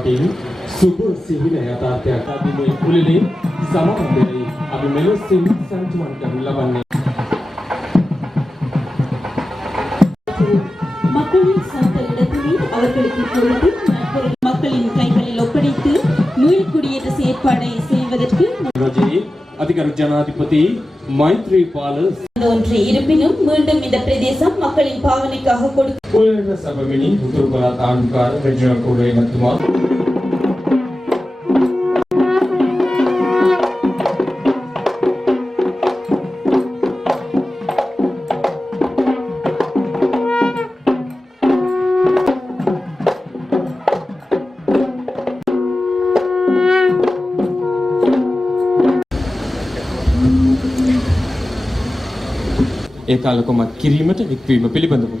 ඔන්නවල මතින් සුබ සිහින යථාර්ථයක් අපි මේ කුලනේ සමබන්ධයි අපි මෙලොසින් සංතුමන් කරනු ලබන්නේ மக்களின் சொந்த இடத்தினை அவர்களுக்கு கொடுத்து நட்புறவு மக்களின் கைகளில் ஒப்படைத்து மீள் குடியேற்ற செயற்பாடை செய்வதற்கு රජයේ අධිකරු ජනාධිපති මෛත්‍රීපාල ஒன்று இருப்பினும் மீண்டும் இந்த பிரதேசம் மக்களின் பாவனைக்காக கொடுக்க කුලන සභමිනි උතුරු පළාත් ආණ්ඩුකාර රෙජිනල් කුලේ මැතිතුමා ඒ කාලකොමත් කිරීමට එක්වීම පිළිබඳව.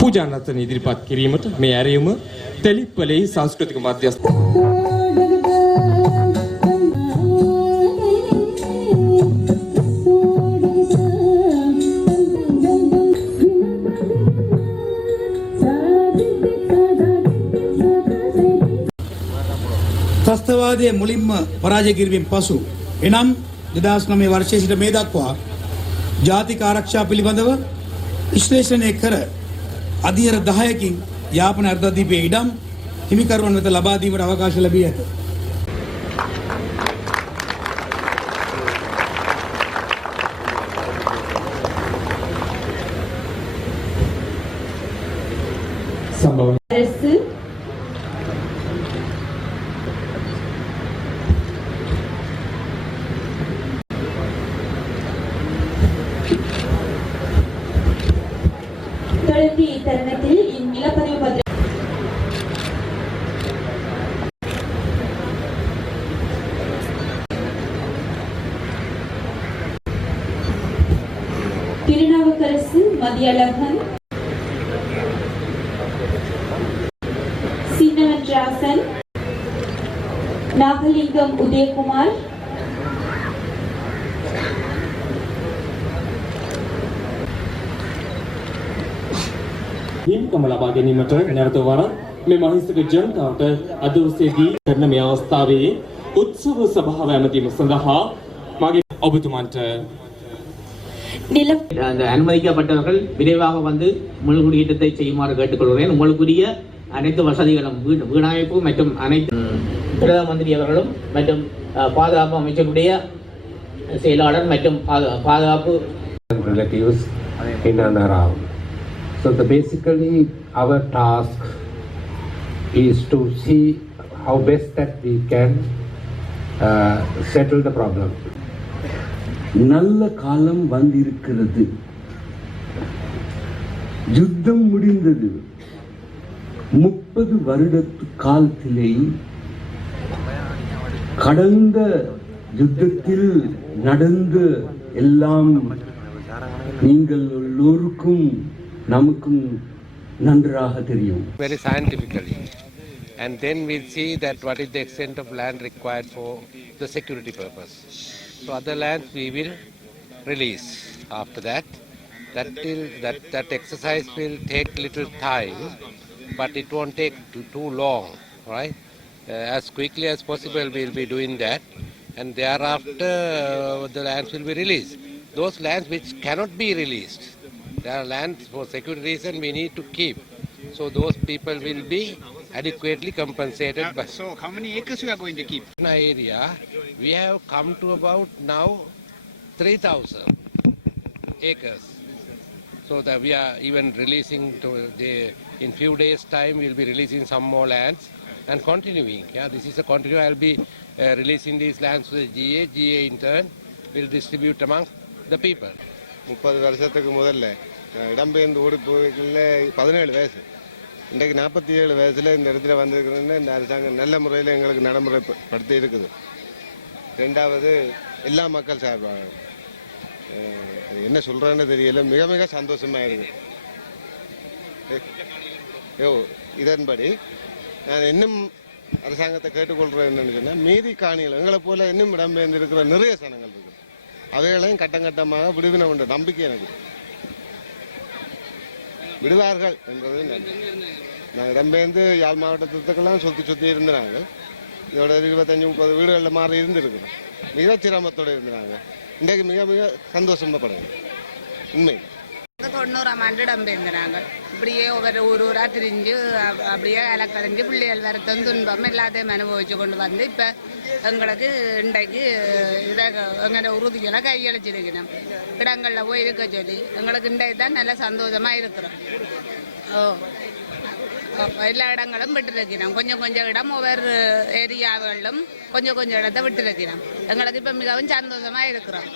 පූජානත්තන ඉදිරිපත් කිරීමට මේ ඇරයුම තෙලිප්පලෙහි සංස්කෘතික මධ්‍යස්ථ ත්‍රස්තවාදය මුලින්ම පරාජය කිරීමෙන් පසු එනම් දෙදස් නමේ වර්ෂය සිට මේ දක්වා ජාතික ආරක්ෂා පිළිබඳව විශ්ලේෂණය කර අධියර දහයකින් යාපන අර්ධදීපයේ ඉඩම් හිමිකරුවන් වෙත ලබාදීමට අවකාශ ලැබී ඇත. සම්භව அரசு தொடர்ந்து இத்தருணத்தில் இந்நிலப்பதிவு பத்திர திருநாவுக்கரசு மதியழகன் சின்னவன்ராசன். நாகலிங்கம் உதயகுமார். හිමිකම ලබා ගැනීමට නැවත වරක් මේ මහිස්තක ජනතාවට අද උසේදී කරන මේ අවස්ථාවේ උත්සව සභාව ඇමතීම සඳහා මගේ ඔබතුමන්ට நில அந்த அனுமதிக்கப்பட்டவர்கள் விரைவாக வந்து முழுகுடியேற்றத்தை செய்யுமாறு கேட்டுக்கொள்கிறேன் உங்களுக்குரிய அனைத்து வசதிகளும் வீடு வீணமைப்பு மற்றும் அனைத்து ம், பிரதம மந்திரி அவர்களும் மற்றும் அஹ், பாதுகாப்பு அமைச்சருடைய செயலாளர் மற்றும் பாது- பாதுகாப்பு relatives in and around. So the basically our task is to see how best that we can uh, settle the problem. நல்ல காலம் வந்திருக்கிறது யுத்தம் முடிந்தது முப்பது வருடத்து காலத்திலே கடந்த யுத்தத்தில் நடந்த எல்லாம் நீங்கள் எல்லோருக்கும் நமக்கும் நன்றாக தெரியும் Very scientifically. And then we'll see that what is the extent of land required for the security purpose. So other lands we will release after that. That will, that, that exercise will take little time, but it won't take too, too long, right? Uh, as quickly as possible we'll be doing that and thereafter uh, the lands will be released. Those lands which cannot be released, there are lands for security reason we need to keep. So those people will be adequately compensated by So how many acres you are going to keep? in our area, we have come to about now 3,000 acres. So that we are even releasing to the, in few days time we'll be releasing some more lands and continuing. Yeah, this is a continue. I'll be uh, releasing these lands to the GA. GA in turn will distribute among the people. முப்பது வருஷத்துக்கு முதல்ல. இடம்பெயர்ந்து ஓடி போய்க்குள்ள பதினேழு வயசு. இன்றைக்கு நாற்பத்தி ஏழு வயசில் இந்த இடத்துல வந்திருக்கிறோன்னு இந்த அரசாங்கம் நல்ல முறையில் எங்களுக்கு நடைமுறைப்படுத்தி இருக்குது. ரெண்டாவது எல்லா மக்கள் சார்பாக அது என்ன சொல்கிறேன்னு தெரியல. மிக மிக சந்தோஷமாக இருக்குது யோ இதன்படி நான் இன்னும் அரசாங்கத்தை கேட்டுக்கொள்கிறேன் என்னன்னு சொன்னால் மீதி காணிகள் எங்களை போல இன்னும் இடம்பெயர்ந்து இருக்கிற நிறைய சனங்கள் இருக்குது அவைகளையும் கட்டம் கட்டமாக விடுவினம் என்ற நம்பிக்கை எனக்கு. விடுவார்கள் என்பது நன்றி நான் இடம்பெயர்ந்து யாழ் மாவட்டத்துக்கெல்லாம் சுற்றி சுற்றி இருந்தாங்க இதோட இருபத்தஞ்சு முப்பது வீடுகளில் மாறி இருந்திருக்கிறோம். மிக சிரமத்தோடு இருந்தாங்க இன்றைக்கு மிக மிக சந்தோஷப்படுது உண்மை. தொண்ணூறாம் ஆண்டு இடம்பெயர்ந்தாங்க இப்படியே ஒவ்வொரு ஊர் ஊராக திரிஞ்சு அப்- அப்படியே அலக்கழிஞ்சு பிள்ளைகள் வரத்தும் துன்பம் எல்லாத்தையும் அனுபவிச்சு கொண்டு வந்து இப்போ எங்களுக்கு இன்றைக்கு இதை எங்களை உறுதிகளை கையளிச்சிருக்கணும். இடங்களில் போய் இருக்க சொல்லி எங்களுக்கு இன்றைக்கு தான் நல்ல சந்தோஷமாக இருக்கிறோம். ஓ. எல்லா இடங்களும் விட்டுருக்கிறோம். கொஞ்சம் கொஞ்சம் இடம் ஒவ்வொரு ஏரியாவிலும் கொஞ்சம் கொஞ்சம் இடத்த விட்டுருக்கிறோம். எங்களுக்கு இப்போ மிகவும் சந்தோஷமாக இருக்கிறோம்.